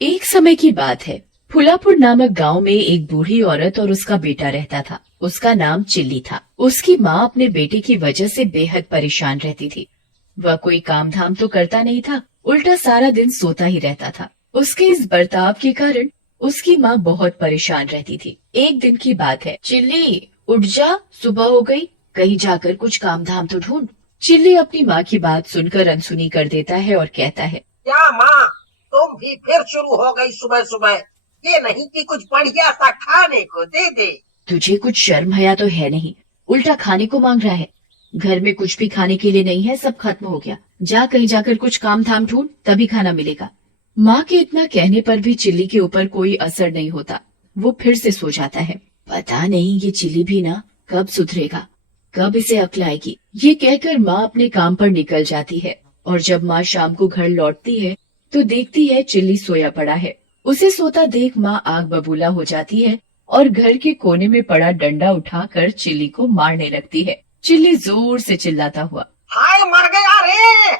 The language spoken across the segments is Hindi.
एक समय की बात है। फुलापुर नामक गांव में एक बूढ़ी औरत और उसका बेटा रहता था। उसका नाम चिल्ली था। उसकी माँ अपने बेटे की वजह से बेहद परेशान रहती थी। वह कोई काम धाम तो करता नहीं था, उल्टा सारा दिन सोता ही रहता था। उसके इस बर्ताव के कारण उसकी माँ बहुत परेशान रहती थी। एक दिन की बात है। चिल्ली उठ जा, सुबह हो गई, कहीं जाकर कुछ काम धाम तो ढूंढ। चिल्ली अपनी माँ की बात सुनकर अनसुनी कर देता है और कहता है, क्या माँ, तुम भी फिर शुरू हो गई सुबह सुबह। ये नहीं कि कुछ बढ़िया सा खाने को दे दे। तुझे कुछ शर्म हया तो है नहीं, उल्टा खाने को मांग रहा है। घर में कुछ भी खाने के लिए नहीं है, सब खत्म हो गया। जा कहीं जाकर कुछ काम धाम ढूंढ, तभी खाना मिलेगा। माँ के इतना कहने पर भी चिल्ली के ऊपर कोई असर नहीं होता। वो फिर से सो जाता है। पता नहीं ये चिल्ली भी ना कब सुधरेगा, कब इसे अक्ल आएगी। ये कहकर माँ अपने काम पर निकल जाती है और जब माँ शाम को घर लौटती है तो देखती है चिल्ली सोया पड़ा है। उसे सोता देख माँ आग बबूला हो जाती है और घर के कोने में पड़ा डंडा उठाकर चिल्ली को मारने लगती है। चिल्ली जोर से चिल्लाता हुआ, हाय मर गया रे,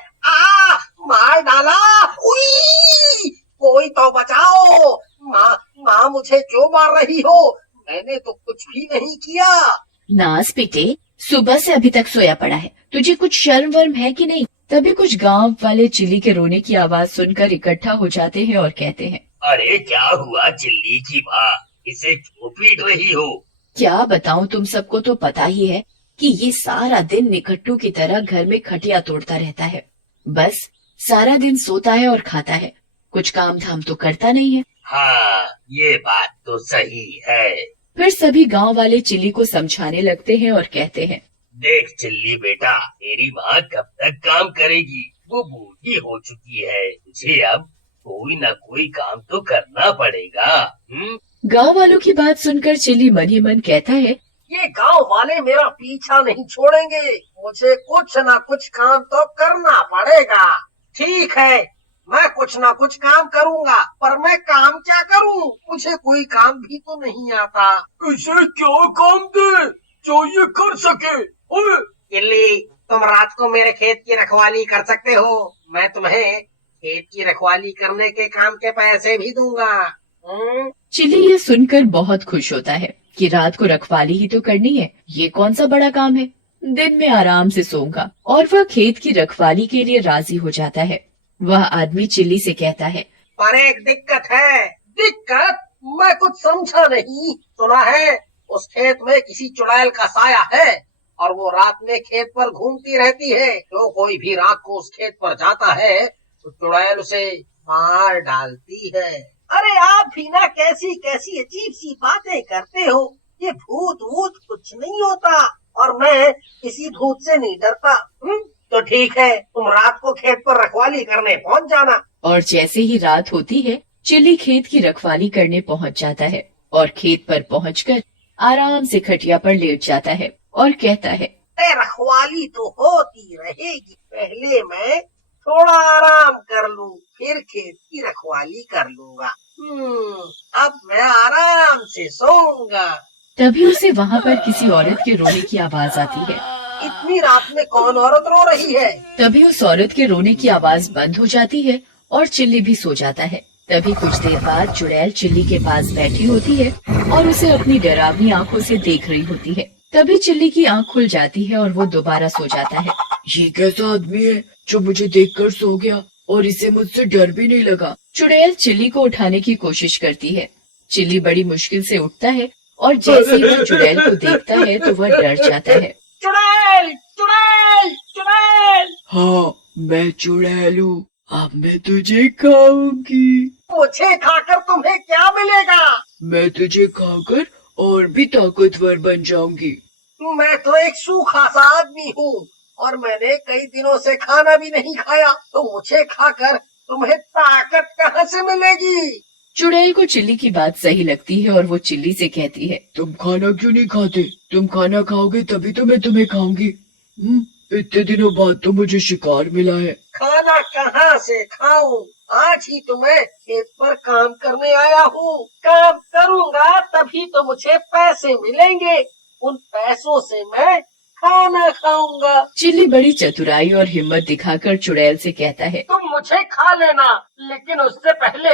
मार डाला। उई, कोई तो बचाओ। माँ माँ, मुझे क्यों मार रही हो? मैंने तो कुछ भी नहीं किया। नास बेटे, सुबह से अभी तक सोया पड़ा है, तुझे कुछ शर्म वर्म है कि नहीं? तभी कुछ गांव वाले चिल्ली के रोने की आवाज सुनकर इकट्ठा हो जाते हैं और कहते हैं, अरे क्या हुआ चिल्ली की माँ, इसे क्यों पीट रही हो? क्या बताऊं, तुम सबको तो पता ही है कि ये सारा दिन निकट्टू की तरह घर में खटिया तोड़ता रहता है। बस सारा दिन सोता है और खाता है, कुछ काम धाम तो करता नहीं है। हाँ, ये बात तो सही है। फिर सभी गांव वाले चिल्ली को समझाने लगते हैं और कहते हैं, देख चिल्ली बेटा, तेरी माँ कब तक काम करेगी? वो बूढ़ी हो चुकी है, तुझे अब कोई न कोई काम तो करना पड़ेगा। गांव वालों की बात सुनकर चिल्ली मन ही मन कहता है, ये गांव वाले मेरा पीछा नहीं छोड़ेंगे। मुझे कुछ न कुछ काम तो करना पड़ेगा। ठीक है, मैं कुछ न कुछ काम करूंगा, पर मैं काम क्या करूं? मुझे कोई काम भी तो नहीं आता। इसे क्या काम दे जो ये कर सके? चिल्ली, तुम रात को मेरे खेत की रखवाली कर सकते हो। मैं तुम्हें खेत की रखवाली करने के काम के पैसे भी दूंगा। चिल्ली ये सुनकर बहुत खुश होता है कि रात को रखवाली ही तो करनी है, ये कौन सा बड़ा काम है, दिन में आराम से सोऊंगा। और वह खेत की रखवाली के लिए राजी हो जाता है। वह आदमी चिल्ली से कहता है, पर एक दिक्कत है। दिक्कत? मैं कुछ समझा नहीं। सुना है उस खेत में किसी चुड़ैल का साया है और वो रात में खेत पर घूमती रहती है। जो कोई भी रात को उस खेत पर जाता है तो चुड़ैल उसे मार डालती है। अरे आप भी ना कैसी कैसी अजीब सी बातें करते हो। ये भूत वूत कुछ नहीं होता और मैं किसी भूत से नहीं डरता। तो ठीक है, तुम रात को खेत पर रखवाली करने पहुंच जाना। और जैसे ही रात होती है चिल्ली खेत की रखवाली करने पहुंच जाता है और खेत पर पहुंचकर आराम से खटिया पर लेट जाता है और कहता है, रखवाली तो होती रहेगी, पहले मैं थोड़ा आराम कर लूं, फिर खेत की रखवाली कर लूंगा। अब मैं आराम से सोऊंगा। तभी उसे वहाँ पर किसी औरत के रोने की आवाज आती है। इतनी रात में कौन औरत रो रही है? तभी उस औरत के रोने की आवाज बंद हो जाती है और चिल्ली भी सो जाता है। तभी कुछ देर बाद चुड़ैल चिल्ली के पास बैठी होती है और उसे अपनी डरावनी आंखों से देख रही होती है। तभी चिल्ली की आंख खुल जाती है और वो दोबारा सो जाता है। ये कैसा आदमी है जो मुझे देखकर सो गया और इसे मुझसे डर भी नहीं लगा? चुड़ैल चिल्ली को उठाने की कोशिश करती है। चिल्ली बड़ी मुश्किल से उठता है और जैसे ही वह चुड़ैल को देखता है तो वह डर जाता है। चुड़ैल, चुड़ैल, चुड़ैल। हाँ, मैं चुड़ैल हूँ, अब मैं तुझे खाऊंगी। मुझे खाकर तुम्हें क्या मिलेगा? मैं तुझे खाकर और भी ताकतवर बन जाऊंगी। मैं तो एक सूखा सा आदमी हूँ और मैंने कई दिनों से खाना भी नहीं खाया, तो मुझे खाकर तुम्हें ताकत कहाँ से मिलेगी? चुड़ैल को चिल्ली की बात सही लगती है और वो चिल्ली से कहती है, तुम खाना क्यों नहीं खाते? तुम खाना खाओगे तभी तो मैं तुम्हें खाऊंगी। इतने दिनों बाद तो मुझे शिकार मिला है। खाना कहाँ से खाऊं? आज ही तो मैं खेत पर काम करने आया हूँ। काम करूँगा तभी तो मुझे पैसे मिलेंगे। उन पैसों से मैं खाना खाऊंगा। चिल्ली बड़ी चतुराई और हिम्मत दिखाकर चुड़ैल से कहता है, तुम मुझे खा लेना, लेकिन उससे पहले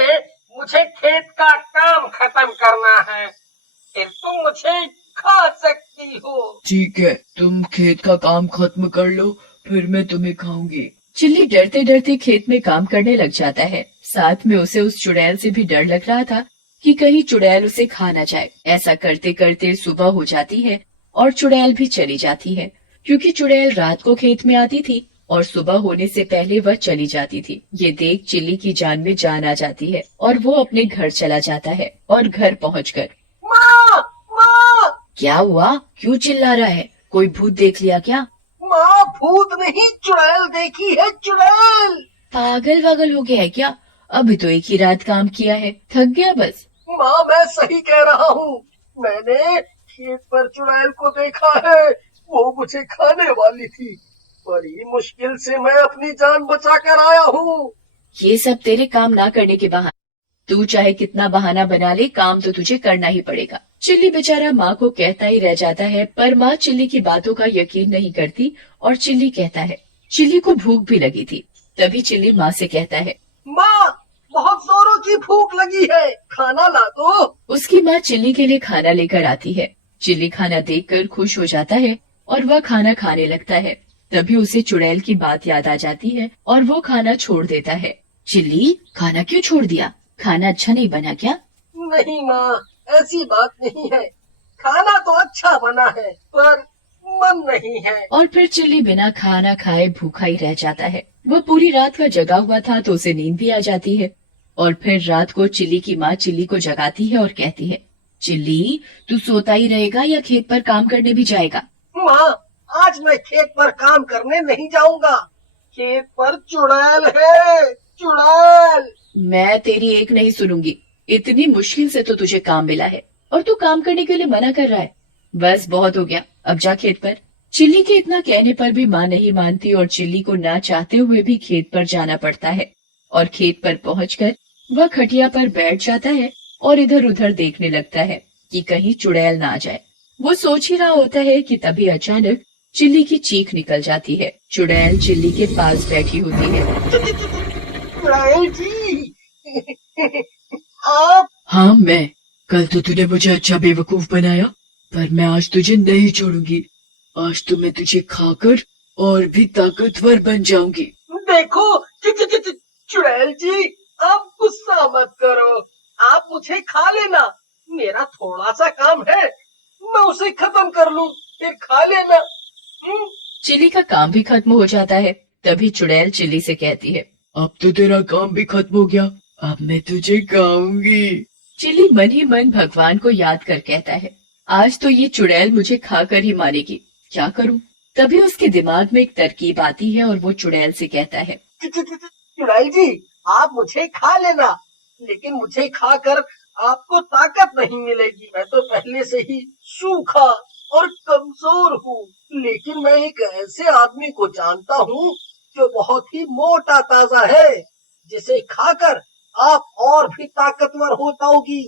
मुझे खा सकती हो। ठीक है, तुम खेत का काम खत्म कर लो, फिर मैं तुम्हें खाऊंगी। चिल्ली डरते डरते खेत में काम करने लग जाता है। साथ में उसे उस चुड़ैल से भी डर लग रहा था कि कहीं चुड़ैल उसे खा न जाए। ऐसा करते करते सुबह हो जाती है और चुड़ैल भी चली जाती है, क्योंकि चुड़ैल रात को खेत में आती थी और सुबह होने से पहले वह चली जाती थी। ये देख चिल्ली की जान में जान आ जाती है और वो अपने घर चला जाता है और घर पहुंचकर माँ, माँ, क्या हुआ, क्यों चिल्ला रहा है, कोई भूत देख लिया क्या? माँ, भूत नहीं, चुड़ैल देखी है, चुड़ैल। पागल वागल हो गया है क्या? अभी तो एक ही रात काम किया है, थक गया बस। माँ, मैं सही कह रहा हूँ। मैंने खेत पर चुड़ैल को देखा है, वो मुझे खाने वाली थी। बड़ी मुश्किल से मैं अपनी जान बचा कर आया हूँ। ये सब तेरे काम ना करने के बहाने, तू चाहे कितना बहाना बना ले, काम तो तुझे करना ही पड़ेगा। चिल्ली बेचारा माँ को कहता ही रह जाता है, पर माँ चिल्ली की बातों का यकीन नहीं करती और चिल्ली कहता है। चिल्ली को भूख भी लगी थी, तभी चिल्ली माँ से कहता है, माँ, बहुत जोरों की भूख लगी है, खाना ला दो। उसकी माँ चिल्ली के लिए खाना लेकर आती है। चिल्ली खाना देखकर खुश हो जाता है और वह खाना खाने लगता है। तभी उसे चुड़ैल की बात याद आ जाती है और वो खाना छोड़ देता है। चिल्ली, खाना क्यों छोड़ दिया? खाना अच्छा नहीं बना क्या? नहीं माँ, ऐसी बात नहीं है। खाना तो अच्छा बना है, पर मन नहीं है। और फिर चिल्ली बिना खाना खाए भूखा ही रह जाता है। वह पूरी रात का जगा हुआ था तो उसे नींद भी आ जाती है। और फिर रात को चिल्ली की माँ चिल्ली को जगाती है और कहती है, चिल्ली, तू सोता ही रहेगा या खेत पर काम करने भी जाएगा? माँ, आज मैं खेत पर काम करने नहीं जाऊंगा। खेत पर चुड़ैल है, चुड़ैल। मैं तेरी एक नहीं सुनूंगी। इतनी मुश्किल से तो तुझे काम मिला है और तू काम करने के लिए मना कर रहा है। बस बहुत हो गया, अब जा खेत पर। चिल्ली के इतना कहने पर भी माँ नहीं मानती और चिल्ली को ना चाहते हुए भी खेत पर जाना पड़ता है। और खेत पर पहुंचकर वह खटिया पर बैठ जाता है और इधर उधर देखने लगता है कि कहीं चुड़ैल ना आ जाए। वो सोच ही रहा होता है कि तभी अचानक चिल्ली की चीख निकल जाती है। चुड़ैल चिल्ली के पास बैठी होती है। चुड़ैल जी, आप। हाँ, मैं। कल तो तूने मुझे अच्छा बेवकूफ बनाया, पर मैं आज तुझे नहीं छोड़ूंगी। आज तो मैं तुझे खाकर और भी ताकतवर बन जाऊंगी। देखो चुड़ैल जी, आप गुस्सा मत करो। आप मुझे खा लेना, मेरा थोड़ा सा काम है, मैं उसे खत्म कर लूं, फिर खा लेना। चिल्ली का काम भी खत्म हो जाता है। तभी चुड़ैल चिल्ली से कहती है, अब तो तेरा काम भी खत्म हो गया, अब मैं तुझे खाऊंगी। चिल्ली मन ही मन भगवान को याद कर कहता है, आज तो ये चुड़ैल मुझे खाकर ही मारेगी, क्या करूं? तभी उसके दिमाग में एक तरकीब आती है और वो चुड़ैल से कहता है, चुड़ैल जी, आप मुझे खा लेना, लेकिन मुझे खाकर आपको ताकत नहीं मिलेगी। मैं तो पहले से ही सूखा और कमजोर हूँ, लेकिन मैं एक ऐसे आदमी को जानता हूँ जो बहुत ही मोटा ताजा है, जिसे खाकर आप और भी ताकतवर हो जाओगी।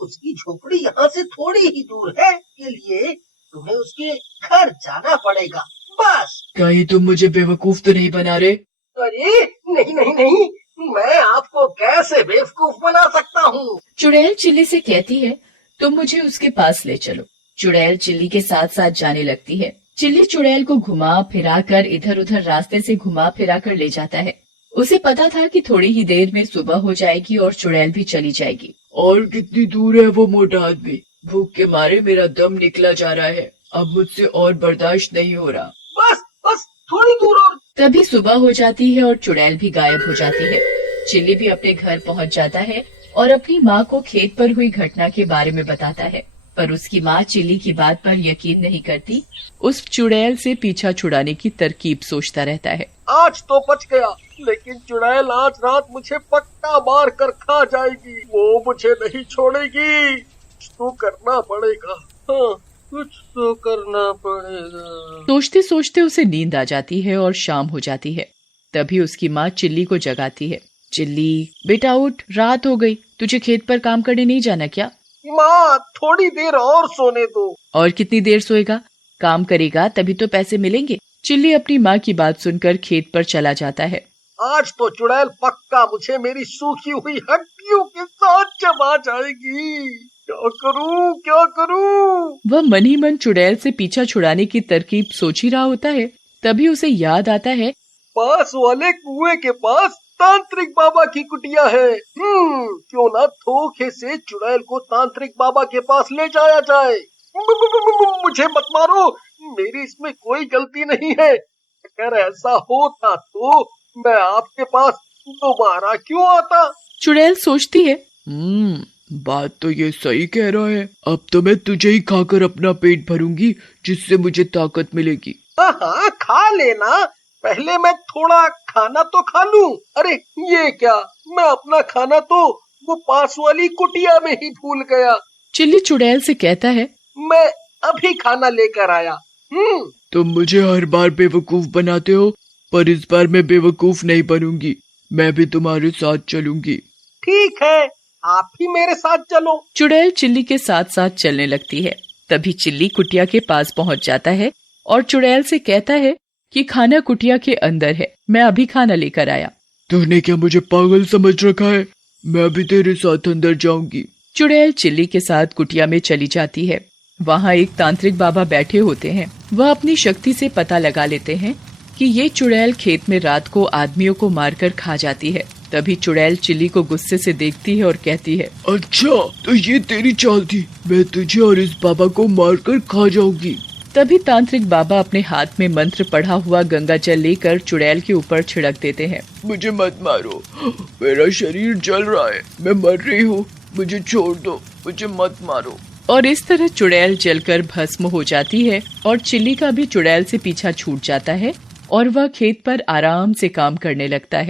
उसकी झोपड़ी यहाँ से थोड़ी ही दूर है, के लिए तुम्हें उसके घर जाना पड़ेगा, बस। कहीं तुम मुझे बेवकूफ तो नहीं बना रहे? अरे नहीं नहीं नहीं, मैं आपको कैसे बेवकूफ बना सकता हूँ? चुड़ैल चिल्ली से कहती है, तुम मुझे उसके पास ले चलो। चुड़ैल चिल्ली के साथ साथ जाने लगती है। चिल्ली चुड़ैल को घुमा फिरा कर इधर उधर रास्ते से घुमा फिरा कर ले जाता है। उसे पता था कि थोड़ी ही देर में सुबह हो जाएगी और चुड़ैल भी चली जाएगी। और कितनी दूर है वो मोटा आदमी? भूख के मारे मेरा दम निकला जा रहा है, अब मुझसे और बर्दाश्त नहीं हो रहा। बस बस थोड़ी दूर और। तभी सुबह हो जाती है और चुड़ैल भी गायब हो जाती है। चिल्ली भी अपने घर पहुंच जाता है और अपनी माँ को खेत पर हुई घटना के बारे में बताता है, पर उसकी माँ चिल्ली की बात पर यकीन नहीं करती। उस चुड़ैल से पीछा छुड़ाने की तरकीब सोचता रहता है। आज तो बच गया, लेकिन चुड़ैल आज रात मुझे पक्का मार कर खा जाएगी। वो मुझे नहीं छोड़ेगी, कुछ तो करना पड़ेगा। हाँ, कुछ तो करना पड़ेगा। सोचते सोचते उसे नींद आ जाती है और शाम हो जाती है। तभी उसकी माँ चिल्ली को जगाती है। चिल्ली, बेटा उठ, रात हो गई, तुझे खेत पर काम करने नहीं जाना क्या? माँ, थोड़ी देर और सोने दो। और कितनी देर सोएगा? काम करेगा तभी तो पैसे मिलेंगे। चिल्ली अपनी माँ की बात सुनकर खेत पर चला जाता है। आज तो चुड़ैल पक्का मुझे मेरी सूखी हुई हड्डियों के साथ चबा जाएगी। क्या करूं? वह मन ही मन चुड़ैल से पीछा छुड़ाने की तरकीब सोच ही रहा होता है। तभी उसे याद आता है, पास वाले कुएं के पास तांत्रिक बाबा की कुटिया है। क्यों ना धोखे से चुड़ैल को तांत्रिक बाबा के पास ले जाया जाए। मुझे मत मारो, मेरी इसमें कोई गलती नहीं है। अगर ऐसा होता तो मैं आपके पास दोबारा क्यों आता? चुड़ैल सोचती है, बात तो ये सही कह रहा है। अब तो मैं तुझे ही खाकर अपना पेट भरूंगी, जिससे मुझे ताकत मिलेगी। हाँ, खा लेना, पहले मैं थोड़ा खाना तो खा लूं। अरे ये क्या, मैं अपना खाना तो वो पास वाली कुटिया में ही भूल गया। चिल्ली चुड़ैल से कहता है, मैं अभी खाना लेकर आया। तुम मुझे हर बार बेवकूफ बनाते हो, पर इस बार मैं बेवकूफ नहीं बनूंगी। मैं भी तुम्हारे साथ चलूंगी। ठीक है, आप ही मेरे साथ चलो। चुड़ैल चिल्ली के साथ साथ चलने लगती है। तभी चिल्ली कुटिया के पास पहुंच जाता है और चुड़ैल से कहता है कि खाना कुटिया के अंदर है, मैं अभी खाना लेकर आया। तूने क्या मुझे पागल समझ रखा है? मैं भी तेरे साथ अंदर जाऊंगी। चुड़ैल चिल्ली के साथ कुटिया में चली जाती है। वहाँ एक तांत्रिक बाबा बैठे होते हैं। वह अपनी शक्ति से पता लगा लेते हैं कि ये चुड़ैल खेत में रात को आदमियों को मारकर खा जाती है। तभी चुड़ैल चिल्ली को गुस्से से देखती है और कहती है, अच्छा तो ये तेरी चाल थी, मैं तुझे और इस बाबा को मारकर खा जाऊंगी। तभी तांत्रिक बाबा अपने हाथ में मंत्र पढ़ा हुआ गंगा जल लेकर चुड़ैल के ऊपर छिड़क देते हैं। मुझे मत मारो, मेरा शरीर जल रहा है, मैं मर रही हूँ, मुझे छोड़ दो, मुझे मत मारो। और इस तरह चुड़ैल जलकर भस्म हो जाती है और चिल्ली का भी चुड़ैल से पीछा छूट जाता है और वह खेत पर आराम से काम करने लगता है।